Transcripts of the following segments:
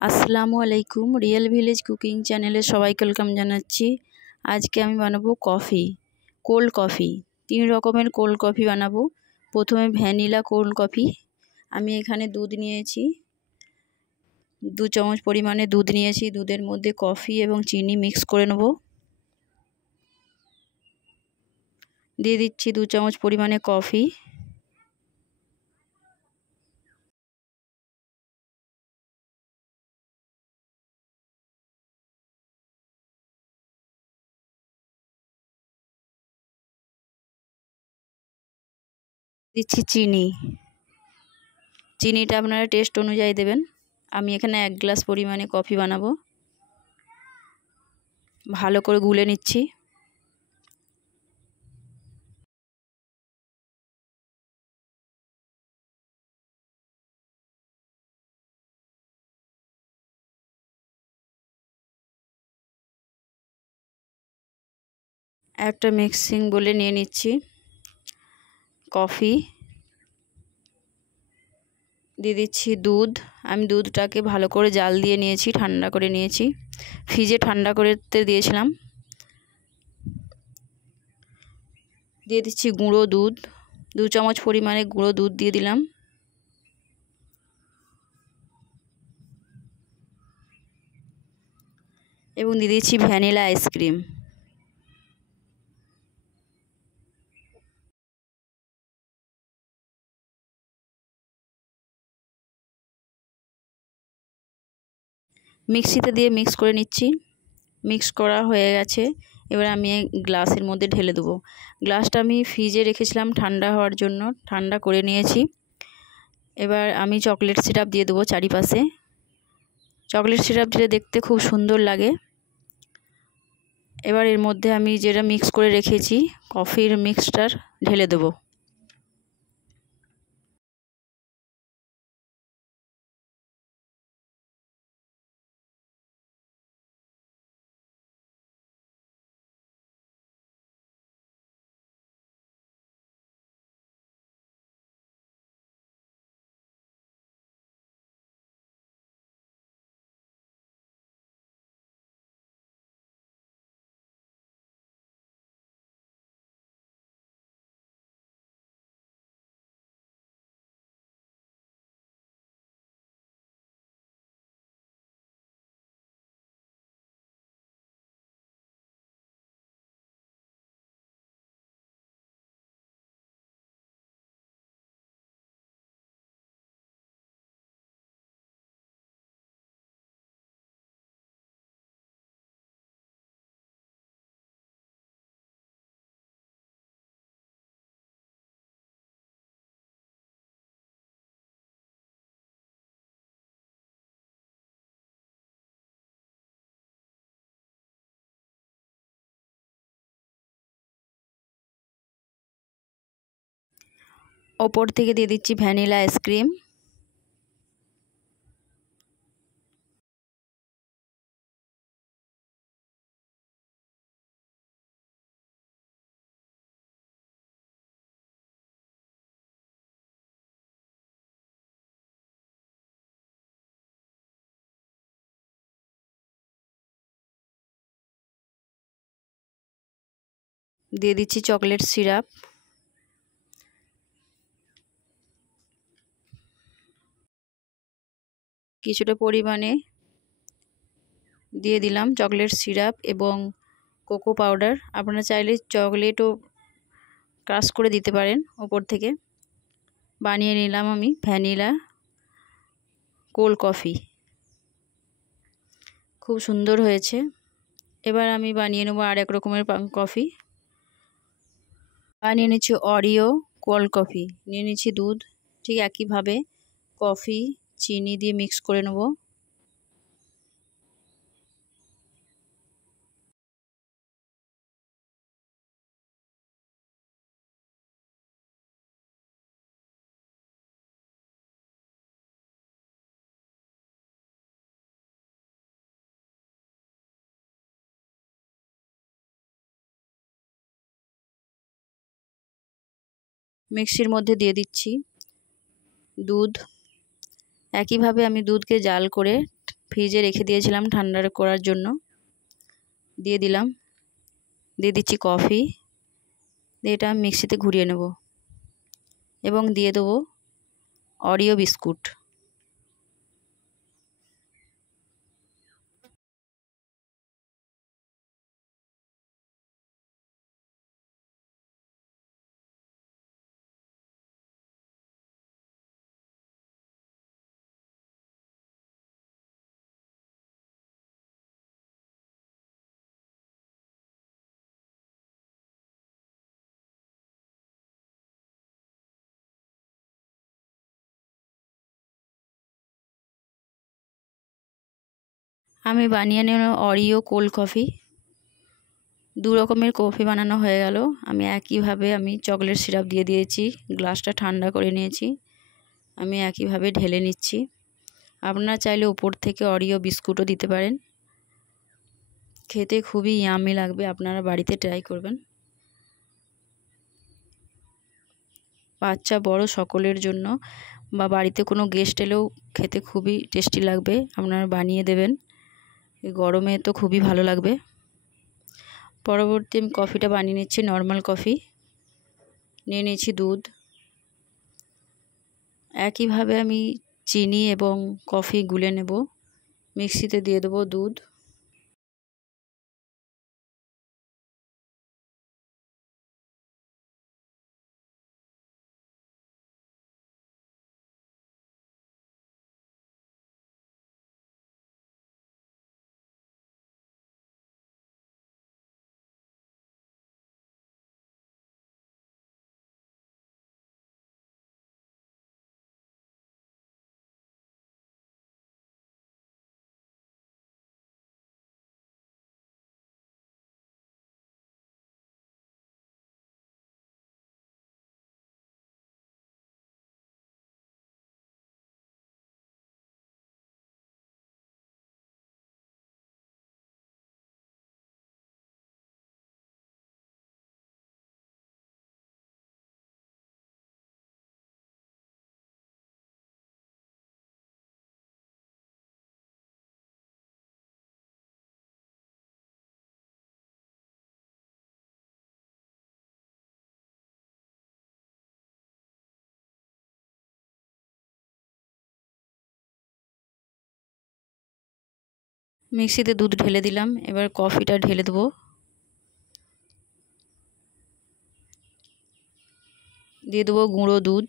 আসসালামু আলাইকুম। Real village cooking চ্যানেলে সবাইকে ওয়েলকাম জানাচ্ছি। আজকে আমি বানাবো কোল্ড কফি। 3 রকমের কোল্ড কফি বানাবো। প্রথমে ভ্যানিলা কোল্ড কফি। আমি এখানে দুধ নিয়েছি, 2 চামচ পরিমাণে দুধ নিয়েছি। দুধের মধ্যে কফি এবং চিনি মিক্স করে নেব। দিয়ে দিচ্ছি 2 চামচ পরিমাণে কফি। দিচ্ছি চিনিটা আপনারা টেস্ট অনুযায়ী দেবেন। আমি এখানে 1 গ্লাস পরিমাণে কফি বানাবো। ভালো করে গুলে নিচ্ছি। একটা মিক্সিং বলে নিয়ে নিচ্ছি কফি। দিয়ে দিচ্ছি দুধ। আমি দুধটাকে ভালো করে জাল দিয়ে নিয়েছি, ঠান্ডা করে নিয়েছি, ফ্রিজে ঠান্ডা করতে দিয়েছিলাম। দিয়ে দিচ্ছি গুঁড়ো দুধ, 2 চামচ পরিমাণে গুঁড়ো দুধ দিয়ে দিলাম। এবং দিয়ে দিচ্ছি ভ্যানিলা আইসক্রিম। মিক্সিতে দিয়ে মিক্স করে নিচ্ছি। মিক্স করা হয়ে গেছে। এবার আমি গ্লাসের মধ্যে ঢেলে দেবো। গ্লাসটা আমি ফ্রিজে রেখেছিলাম ঠান্ডা হওয়ার জন্য, ঠান্ডা করে নিয়েছি। এবার আমি চকলেট সিরাপ দিয়ে দেবো চারিপাশে। চকলেট সিরাপ দিলে দেখতে খুব সুন্দর লাগে। এবার এর মধ্যে আমি যেটা মিক্স করে রেখেছি কফির মিক্সটার ঢেলে দেবো। ওপর থেকে দিয়ে দিচ্ছি ভ্যানিলা আইসক্রিম। দিয়ে দিচ্ছি চকলেট সিরাপ। কিছুটা পরিমাণে দিয়ে দিলাম চকলেট সিরাপ এবং কোকো পাউডার। আপনারা চাইলে চকলেটও ক্রাশ করে দিতে পারেন ওপর থেকে। বানিয়ে নিলাম আমি ভ্যানিলা কোল্ড কফি। খুব সুন্দর হয়েছে। এবার আমি বানিয়ে নেবো আর এক রকমের কফি। বানিয়ে নিচ্ছি অরিও কোল্ড কফি। নিয়ে নিচ্ছি দুধ। ঠিক একইভাবে কফি চিনি দিয়ে মিক্স করে নেব। মিক্সির মধ্যে দিয়ে দিচ্ছি দুধ। একইভাবে আমি দুধকে জাল করে ফ্রিজে রেখে দিয়েছিলাম ঠান্ডা করার জন্য। দিয়ে দিলাম, দিয়ে দিচ্ছি কফি, দিয়ে এটা মিক্সিতে ঘুরিয়ে নেব এবং দিয়ে দেবো অরিও বিস্কুট। আমি বানিয়ে নেব অরিও কোল্ড কফি। দু রকমের কফি বানানো হয়ে গেল। আমি একইভাবে চকলেট সিরাপ দিয়ে দিয়েছি, গ্লাসটা ঠান্ডা করে নিয়েছি। আমি একইভাবে ঢেলে নিচ্ছি। আপনারা চাইলে উপর থেকে অরিও বিস্কুটও দিতে পারেন। খেতে খুবই ইয়ামি লাগবে, আপনারা বাড়িতে ট্রাই করবেন। বাচ্চা বড় সকলের জন্য বা বাড়িতে কোনো গেস্ট এলেও খেতে খুবই টেস্টি লাগবে। আপনারা বানিয়ে দেবেন, এই গরমে তো খুবই ভালো লাগবে। পরবর্তী আমি কফিটা বানিয়ে নিচ্ছি, নর্মাল কফি নিয়ে নিয়েছি। দুধ, একইভাবে আমি চিনি এবং কফি গুলে নেব। মিক্সিতে দিয়ে দেবো দুধ, মিক্সিতে দুধ ঢেলে দিলাম। এবার কফিটা ঢেলে দেবো, দিয়ে দেবো গুঁড়ো দুধ।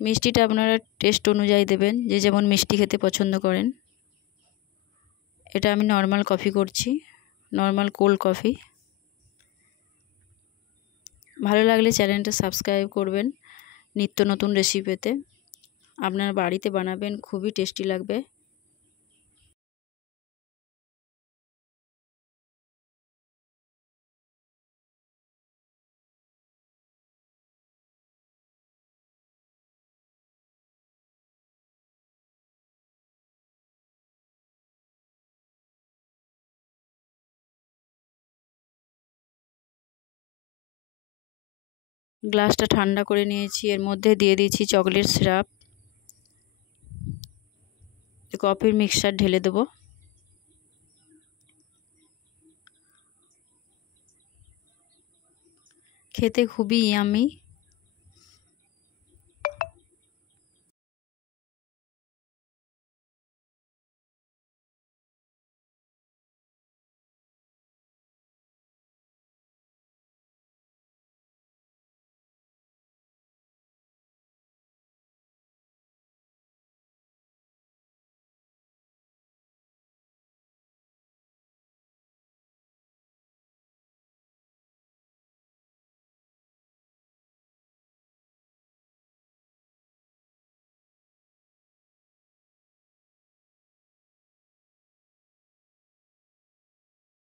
মিষ্টিটা আপনারা টেস্ট অনুযায়ী দেবেন, যে যেমন মিষ্টি খেতে পছন্দ করেন। এটা আমি নর্মাল কফি করছি, নর্মাল কোল্ড কফি। ভালো লাগলে চ্যানেলটা সাবস্ক্রাইব করবেন নিত্য নতুন রেসিপি পেতে। আপনারা বাড়িতে বানাবেন, খুবই টেস্টি লাগবে। গ্লাসটা ঠান্ডা করে নিয়েছি, এর মধ্যে দিয়ে দিয়েছি চকলেট সিরাপ। কফির মিক্সচার ঢেলে দেবো। খেতে খুবই ইয়ামি।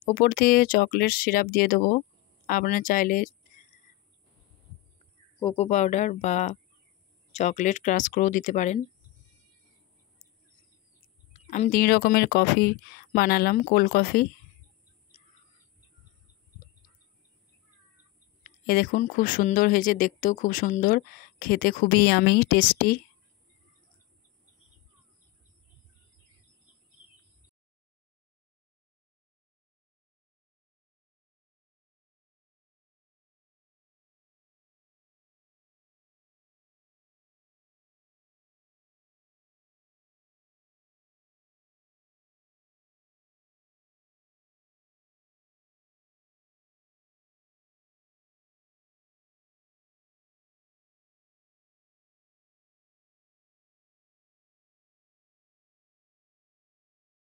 উপর থেকে চকলেট সিরাপ দিয়ে দেবো। আপনারা চাইলে কোকো পাউডার বা চকলেট ক্রাশ করেও দিতে পারেন। আমি 3 রকমের কফি বানালাম, কোল্ড কফি। এ দেখুন খুব সুন্দর হয়েছে, দেখতেও খুব সুন্দর, খেতে খুবই ইয়ামি টেস্টি।